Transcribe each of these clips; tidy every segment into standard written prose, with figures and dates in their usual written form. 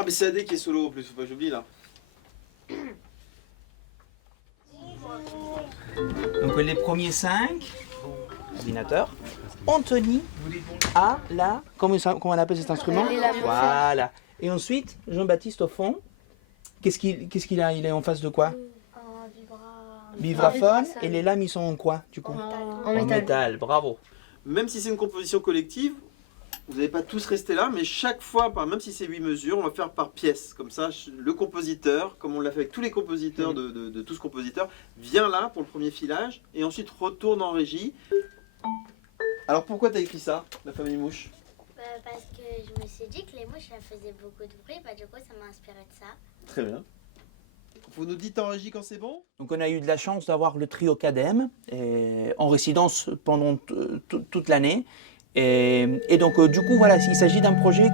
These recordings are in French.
Ah mais c'est AD qui est solo en plus, faut pas que j'oublie là. Donc les premiers 5 ordinateurs. Anthony a la... Comment on appelle cet instrument? Voilà. Et ensuite, Jean-Baptiste au fond. Qu'est-ce qu'il a? Il est en face de quoi? Vibraphone. Et les lames, ils sont en quoi du coup? En métal. Bravo. Même si c'est une composition collective, vous n'allez pas tous rester là, mais chaque fois, même si c'est 8 mesures, on va faire par pièce. Comme ça, le compositeur, comme on l'a fait avec tous les compositeurs de tous compositeurs, vient là pour le premier filage et ensuite retourne en régie. Alors pourquoi tu as écrit ça, la famille mouche? Parce que je me suis dit que les mouches elles faisaient beaucoup de bruit, du coup ça m'a inspiré de ça. Très bien. Vous nous dites en régie quand c'est bon? Donc on a eu de la chance d'avoir le trio KDM en résidence pendant toute l'année. Et donc du coup voilà, il s'agit d'un projet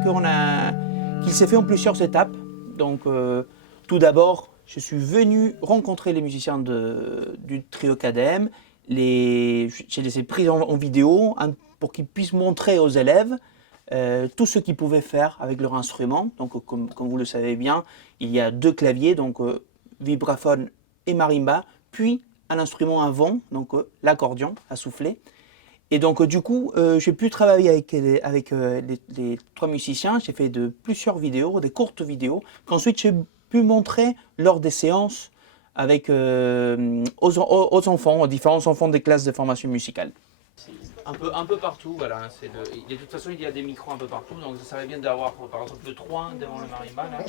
qui s'est fait en plusieurs étapes. Donc tout d'abord, je suis venu rencontrer les musiciens du trio KDM. Je les ai pris en vidéo pour qu'ils puissent montrer aux élèves tout ce qu'ils pouvaient faire avec leur instrument. Donc comme vous le savez bien, il y a 2 claviers, donc vibraphone et marimba, puis un instrument à vent, donc l'accordion à souffler. Et donc du coup, j'ai pu travailler avec les 3 musiciens. J'ai fait plusieurs vidéos, des courtes vidéos, qu'ensuite j'ai pu montrer lors des séances avec aux enfants, aux différents enfants des classes de formation musicale. Un peu partout, voilà. De toute façon, il y a des micros un peu partout, donc ça serait bien d'avoir par exemple le 3 devant le marimba. Là.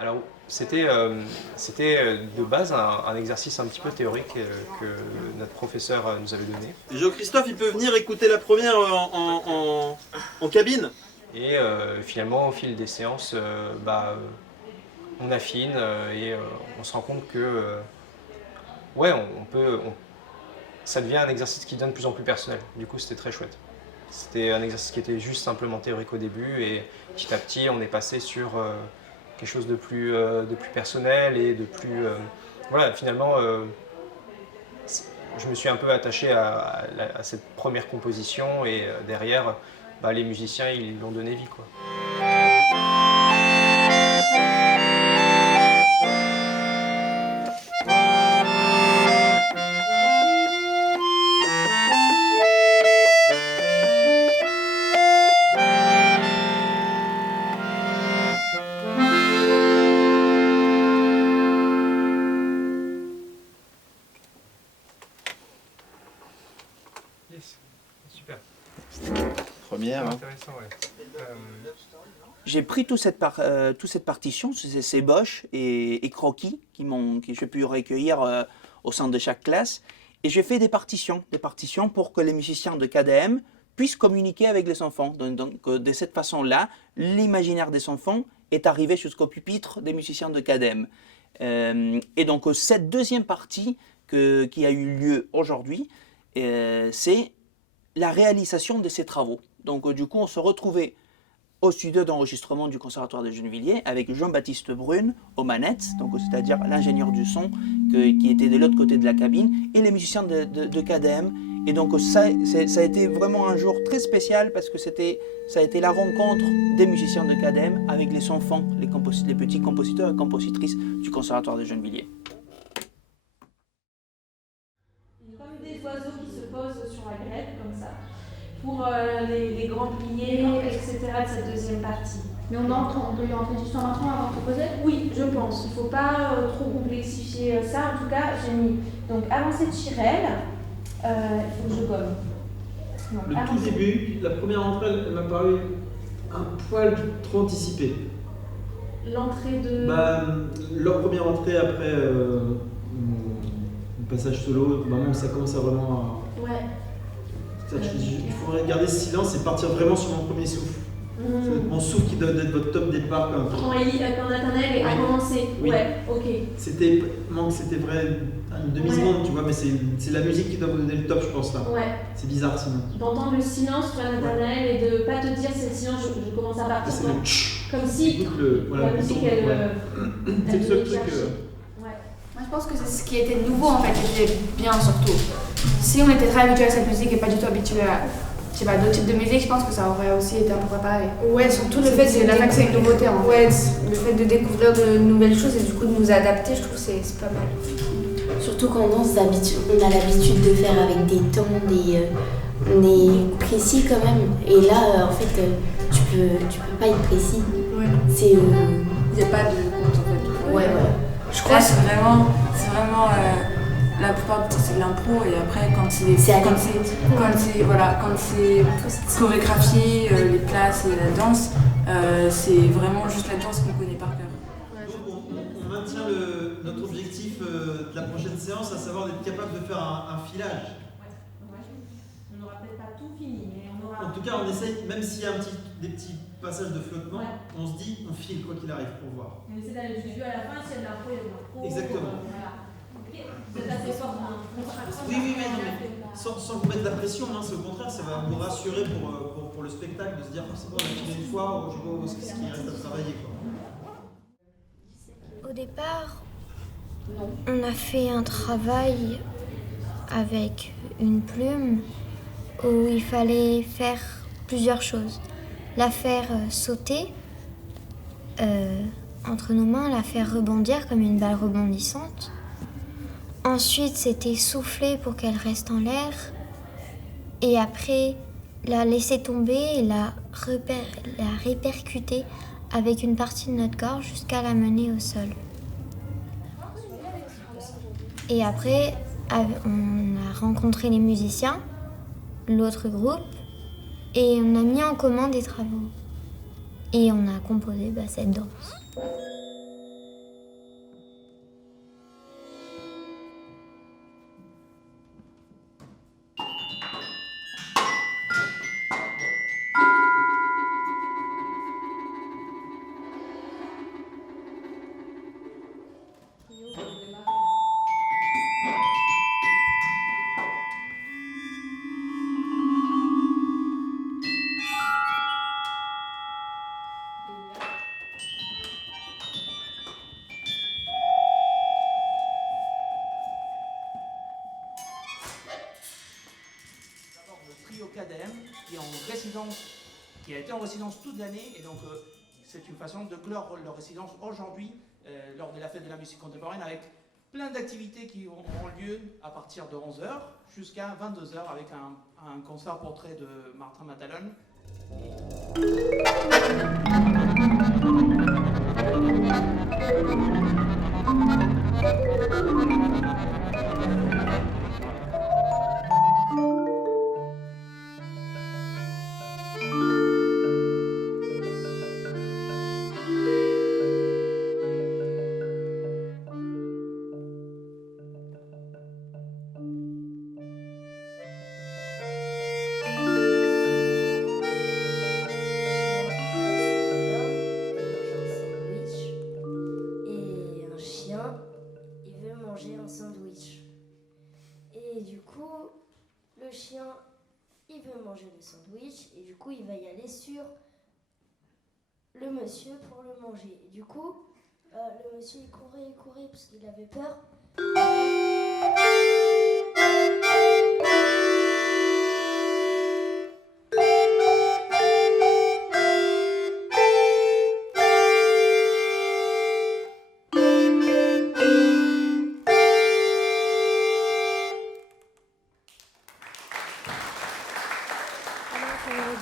Alors, c'était de base un exercice un petit peu théorique que notre professeur nous avait donné. Jean-Christophe, il peut venir écouter la première en cabine. Et finalement, au fil des séances, on affine et on se rend compte que ouais, ça devient un exercice qui devient de plus en plus personnel. Du coup, c'était très chouette. C'était un exercice qui était juste simplement théorique au début et petit à petit, on est passé sur quelque chose de plus personnel et de plus... voilà, finalement, je me suis un peu attaché à cette première composition et derrière, les musiciens, ils lui ont donné vie, quoi. Yes, super. Première. Intéressant, ouais. J'ai pris toute cette partition, ces boches et croquis que j'ai pu recueillir au sein de chaque classe, et j'ai fait des partitions pour que les musiciens de KDM puissent communiquer avec les enfants. Donc de cette façon-là, l'imaginaire des enfants est arrivé jusqu'au pupitre des musiciens de KDM. Et donc cette deuxième partie qui a eu lieu aujourd'hui, c'est la réalisation de ces travaux. Donc du coup, on se retrouvait au studio d'enregistrement du Conservatoire de Gennevilliers avec Jean-Baptiste Brune aux manettes, donc c'est-à-dire l'ingénieur du son qui était de l'autre côté de la cabine, et les musiciens de KDM. Et donc ça a été vraiment un jour très spécial parce que ça a été la rencontre des musiciens de KDM avec les enfants, les petits compositeurs et compositrices du Conservatoire de Gennevilliers. Comme des oiseaux qui se posent sur la grève, comme ça, pour les grands piliers, etc. de cette deuxième partie. Mais on peut y rentrer juste en entrant avant de se poser? Oui, je pense. Il ne faut pas trop complexifier ça. En tout cas, j'ai mis donc avancée de Chirel. Il faut que je gomme. Donc, le tout début, la première entrée, elle m'a paru un poil trop anticipée. L'entrée de... Leur première entrée après le passage solo, vraiment ça commence à vraiment... Ouais. Il faudrait garder ce silence et partir vraiment sur mon premier souffle. C'est mon souffle qui doit être votre top départ. Quand Nathanaël a commencé. Oui. Ouais, ok. C'était vrai une demi-seconde, tu vois, mais c'est la musique qui doit vous donner le top, je pense, là. Ouais. C'est bizarre sinon. D'entendre le silence, toi, Nathanaël, et de pas te dire c'est le silence, je commence à partir. C'est le... Comme si la musique, elle c'est le seul truc. Moi, je pense que c'est ce qui était nouveau, en fait, qui était bien surtout. Si on était très habitué à cette musique et pas du tout habitué je sais pas, d'autres types de musique, je pense que ça aurait aussi été un peu préparé. Ouais, surtout le fait C'est la fac, c'est une nouveauté en fait. Ouais, le fait de découvrir de nouvelles choses et du coup de nous adapter, je trouve que c'est pas mal. Surtout qu'en danse, on a l'habitude de faire avec des temps, on est précis quand même. Et là, en fait, tu peux pas être précis. Ouais. C'est. Il n'y a pas de compte en fait. Ouais, voilà. Je crois que c'est vraiment la plupart du temps c'est de l'impro et après quand c'est chorégraphié, les places et la danse, c'est vraiment juste la danse qu'on connaît par cœur. Donc on maintient notre objectif de la prochaine séance, à savoir d'être capable de faire un filage. On n'aura peut-être pas tout fini, mais on aura... En tout cas, on essaye, même s'il y a des petits passages de flottement, on se dit, on file quoi qu'il arrive pour voir. On essaie d'aller jusqu'à la fin, s'il y a de l'impro, il y a de l'impro. Exactement. Voilà. Ok. Vous êtes assez fort pour un Oui, mais non, mais sans vous mettre de la pression, hein, c'est au contraire, ça va vous rassurer pour le spectacle, de se dire, oh, c'est bon, on a filé une fois, je vois ce qui reste à travailler. Quoi. Au départ, on a fait un travail avec une plume où il fallait faire plusieurs choses. La faire sauter entre nos mains, la faire rebondir comme une balle rebondissante. Ensuite, c'était souffler pour qu'elle reste en l'air. Et après, la laisser tomber et la répercuter avec une partie de notre corps jusqu'à la mener au sol. Et après, on a rencontré les musiciens, l'autre groupe, et on a mis en commun des travaux. Et on a composé cette danse. Qui a été en résidence toute l'année et donc c'est une façon de clore leur résidence aujourd'hui lors de la fête de la musique contemporaine avec plein d'activités qui auront lieu à partir de 11h jusqu'à 22h avec un concert portrait de Martin Matalon. Manger le sandwich et du coup il va y aller sur le monsieur pour le manger et du coup le monsieur il courait parce qu'il avait peur.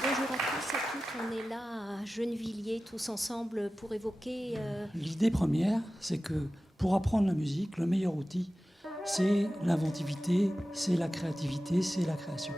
Bonjour à tous et toutes, on est là à Gennevilliers tous ensemble pour évoquer... L'idée première, c'est que pour apprendre la musique, le meilleur outil, c'est l'inventivité, c'est la créativité, c'est la création.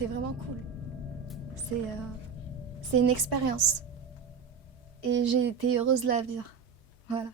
c'était vraiment cool. C'est une expérience. Et j'ai été heureuse de la vivre. Voilà.